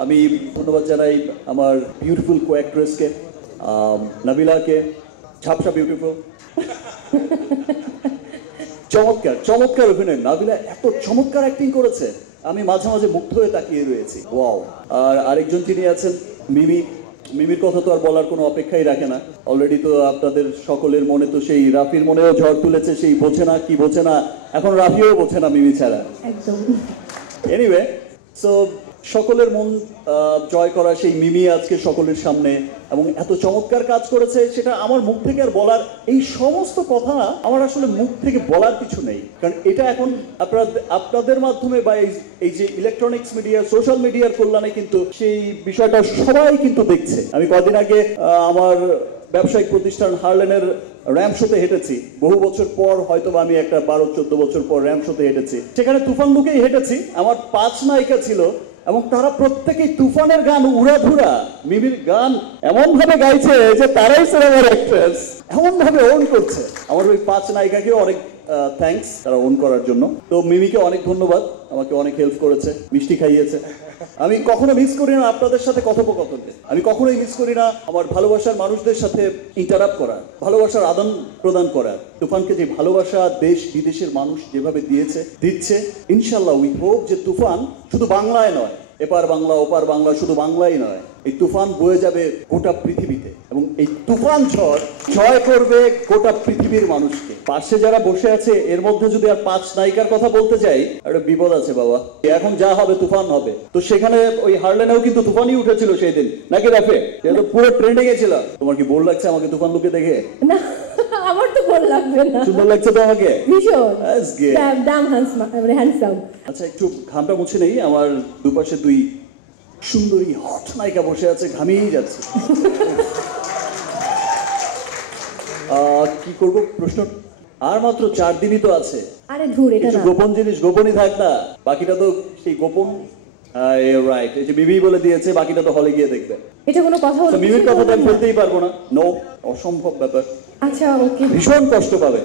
আমি ধন্যবাদ জানাই আমার বিউটিফুল কো অ্যাক্ট্রেসকে, নাবিলাকে, ঝাপসা বিউটিফুল। চমৎকার চমৎকার অভিনয়, নাবিলা এত চমৎকার অ্যাক্টিং করেছে, আমি মাঝে মাঝে মুগ্ধ হয়ে তাকিয়ে রয়েছি। ওয়াও। আর আরেকজন যিনি আছেন মিমি, মিমির কথা তো আর বলার কোনো অপেক্ষাই রাখে না। অলরেডি তো আপনাদের সকলের মনে তো সেই রাফির মনেও ঝড় তুলেছে, সেই বোঝে না কি বোঝে না, এখন রাফিও বোঝে না মিমি ছাড়া। একদম। এনিওয়ে, সো সকলের মন জয় করা সেই মিমি আজকে সকলের সামনে এবং এত চমৎকার কাজ করেছে, সেটা আমার মুখ থেকে আর বলার, এই সমস্ত কথা আমার আসলে মুখ থেকে বলার কিছু নেই, কারণ এটা এখন আপনাদের মাধ্যমে বা এই যে ইলেকট্রনিক্স মিডিয়া, সোশ্যাল মিডিয়ার কল্যাণে কিন্তু সেই বিষয়টা সবাই কিন্তু দেখছে। আমি কদিন আগে আমার ব্যবসায়িক প্রতিষ্ঠান হার্লেনের র্যাম্প শোতে হেঁটেছি, বহু বছর পর, হয়তো আমি একটা 12-14 বছর পর র্যাম্প শোতে হেঁটেছি। সেখানে তুফান লুকেই হেঁটেছি, আমার 5 নায়িকা ছিল এবং তারা প্রত্যেকেই তুফানের গান উড়াধুরা, মিমির গান এমন ভাবে গাইছে যে তারাই সিনেমার অ্যাক্ট্রেস, এমন ভাবে ওন করছে। আমার ওই 5 নায়িকাকেও অনেক থ্যাঙ্কস তারা ওন করার জন্য। তো মিমিকে অনেক ধন্যবাদ, আমাকে অনেক হেল্প করেছে, মিষ্টি খাইয়েছে। আমি কখনো মিস করি না আপনাদের সাথে কথোপকথনকে, আমি কখনোই মিস করি না আমার ভালোবাসার মানুষদের সাথে ইন্টারাক্ট করা, ভালোবাসার আদান প্রদান করা। তুফানকে যে ভালোবাসা দেশ বিদেশের মানুষ যেভাবে দিচ্ছে, ইনশাল্লাহ উই হোপ যে তুফান শুধু বাংলায় নয়, এপার বাংলা ওপার বাংলা, শুধু বাংলাই নয়, এই তুফান বয়ে যাবে গোটা পৃথিবীতে এবং এই তুফান ঝড় জয় করবে গোটা পৃথিবীর মানুষকে। পাশে যারা বসে আছে এর মধ্যে যদি আর 5 নায়িকার কথা বলতে যাই, একটা বিপদ আছে বাবা। এখন যা হবে তুফান হবে। তো সেখানে ওই হার্লেনেও কিন্তু তুফানই উঠেছিল সেই দিন, নাকি রাফে? যেহেতু পুরো ট্রেন্ডে গেছিল। তোমার কি বোর লাগছে আমাকে তুফান লুকে দেখে? না, আমার তো বোর লাগবে না। সুন্দর লাগছে তো আমাকে ভীষণ। হ্যান্ডসাম। আচ্ছা, একটু ঘামটা মুছে নেই। আমার দুপাশে 2 সুন্দরী হট নায়িকা বসে আছে, ঘামিয়েই যাচ্ছে। কি করব প্রশ্ন? আর মাত্র 4 দিনই তো আছে। আরে ধুর, এটা না, গোপন জিনিস গোপনই থাক না, বাকিটা তো সেই গোপন। রাইট, এই যে মিমি বলে দিয়েছে বাকিটা তো হলে গিয়ে দেখবে। এটা কোনো কথা হলো? মিমির কথা তো আমি বলতেই পারবো না, নো, অসম্ভব ব্যাপার। আচ্ছা, ওকে। ভীষণ কষ্ট পাবে।